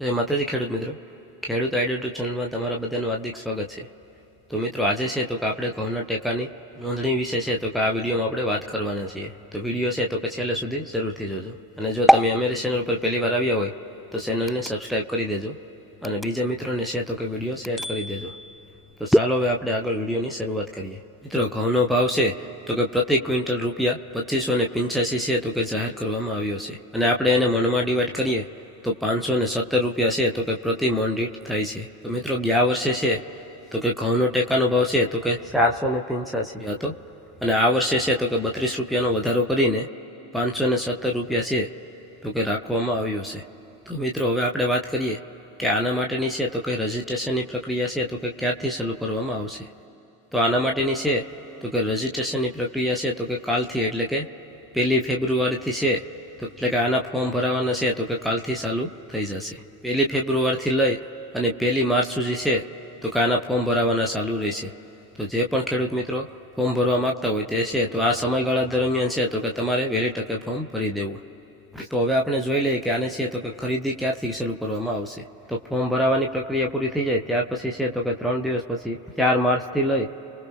જય માતાજી ખેડૂત મિત્રો, ખેડૂત આઈડિયા યુટ્યુબ ચેનલમાં તમારા બધાનું હાર્દિક સ્વાગત છે। તો મિત્રો આજે છે તો કે આપણે ઘઉંના ટેકાની નોંધણી વિશે છે તો કે આ વિડીયોમાં આપણે વાત કરવાના છીએ। તો વિડીયો છે તો કે છેલ્લે સુધી જરૂરથી જોજો, અને જો તમે અમારી ચેનલ પર પહેલી વાર આવ્યા હોય તો ચેનલને સબસ્ક્રાઈબ કરી દેજો અને બીજા મિત્રોને છે તો કે વિડીયો શેર કરી દેજો। તો ચાલો હવે આપણે આગળ વિડીયોની શરૂઆત કરીએ। મિત્રો, ઘઉંનો ભાવ છે તો કે પ્રતિ ક્વિન્ટલ રૂપિયા 2585 છે તો કે જાહેર કરવામાં આવ્યો છે, અને આપણે એને મણમાં ડિવાઈડ કરીએ તો 517 રૂપિયા છે તો કે પ્રતિ મણ દીઠ થાય છે। તો મિત્રો, ગયા વર્ષે છે તો કે ઘઉંનો ટેકાનો ભાવ છે તો કે 485 હતો, અને આ વર્ષે છે તો કે 32 રૂપિયાનો વધારો કરીને 517 રૂપિયા છે તો કે રાખવામાં આવ્યો છે। તો મિત્રો, હવે આપણે વાત કરીએ કે આના માટેની છે તો કે રજિસ્ટ્રેશનની પ્રક્રિયા છે તો કે ક્યારથી શરૂ કરવામાં આવશે। તો આના માટેની છે તો કે રજિસ્ટ્રેશનની પ્રક્રિયા છે તો કે કાલથી, એટલે કે 1 ફેબ્રુઆરીથી છે તો એટલે કે આના ફોર્મ ભરાવાના છે તો કે કાલથી ચાલુ થઈ જશે। 1 ફેબ્રુઆરીથી લઈ અને 1 માર્ચ સુધી છે તો કે આના ફોર્મ ભરાવાના ચાલુ રહેશે। તો જે પણ ખેડૂત મિત્રો ફોર્મ ભરવા માગતા હોય તે છે તો આ સમયગાળા દરમિયાન છે તો કે તમારે વહેલી તકે ફોર્મ ભરી દેવું। તો હવે આપણે જોઈ લઈએ કે આને છે તો કે ખરીદી ક્યારથી શરૂ કરવામાં આવશે। તો ફોર્મ ભરાવાની પ્રક્રિયા પૂરી થઈ જાય ત્યાર પછી છે તો કે 3 દિવસ પછી 4 માર્ચથી લઈ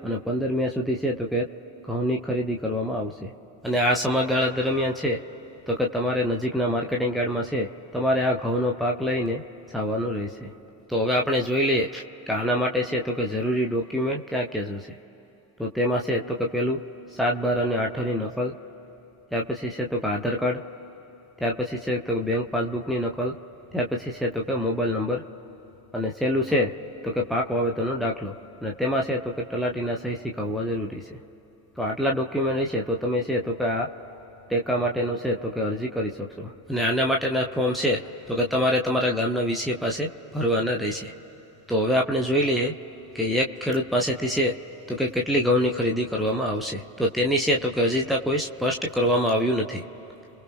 અને 15 મે સુધી છે તો કે ઘઉંની ખરીદી કરવામાં આવશે, અને આ સમયગાળા દરમિયાન છે તો કે તમારે નજીકના માર્કેટિંગ યાર્ડમાં છે તમારે આ ઘઉંનો પાક લઈને જવાનું રહેશે। તો હવે આપણે જોઈ લઈએ કે આના માટે છે તો કે જરૂરી ડોક્યુમેન્ટ ક્યાં ક્યાં જોશે। તો તેમાં છે તો કે પહેલું 7, 12 અને 8ની નકલ, ત્યાર પછી છે તો કે આધાર કાર્ડ, ત્યાર પછી છે તો કે બેંક પાસબુકની નકલ, ત્યાર પછી છે તો કે મોબાઈલ નંબર, અને છેલ્લું છે તો કે પાક વાવેતરનો દાખલો, અને તેમાં છે તો કે તલાટીના સહી સિક્કા હોવા જરૂરી છે। તો આટલા ડોક્યુમેન્ટ હશે તો તમે છે તો કે આ ટેકા માટેનું છે તો કે અરજી કરી શકશો, અને આના માટેના ફોર્મ છે તો કે તમારે તમારા ગામના વીસીએ પાસે ભરવાના રહેશે। તો હવે આપણે જોઈ લઈએ કે એક ખેડૂત પાસેથી છે તો કે કેટલી ઘઉંની ખરીદી કરવામાં આવશે। તો તેની છે તો કે હજી ત્યાં કોઈ સ્પષ્ટ કરવામાં આવ્યું નથી।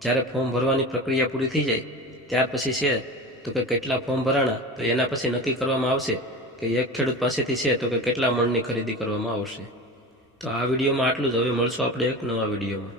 જ્યારે ફોર્મ ભરવાની પ્રક્રિયા પૂરી થઈ જાય ત્યાર પછી છે તો કે કેટલા ફોર્મ ભરાણા તો એના પછી નક્કી કરવામાં આવશે કે એક ખેડૂત પાસેથી છે તો કે કેટલા મણની ખરીદી કરવામાં આવશે। તો આ વિડીયોમાં આટલું જ, હવે મળશું આપણે એક નવા વિડીયોમાં।